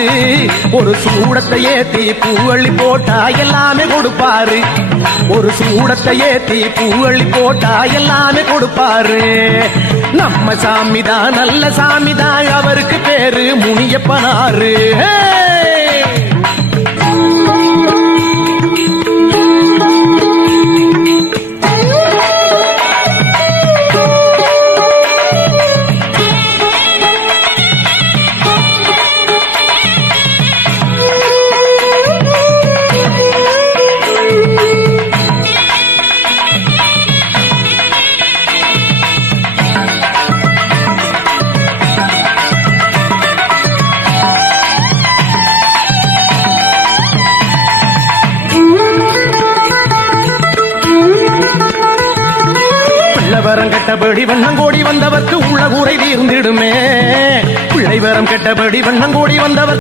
கொடுப்பாரு. ஒரு சூடத்தை ஏத்தி பூவள்ளி போட்டா எல்லாமே கொடுப்பாரு. ஒரு சூடத்தை ஏத்தி பூவள்ளி போட்டா எல்லாமே கொடுப்பாரு. நம்ம சாமிதான் நல்ல சாமிதான், அவருக்கு பேரு முனியப்பனாரு. வரம் கெட்டபடி வண்ணங்கோடி வந்தவர்க்கு உள்ள ஊரை தீர்ந்திடுமே. பிள்ளை வரம் கெட்டபடி வண்ணங்கோடி வந்தவர்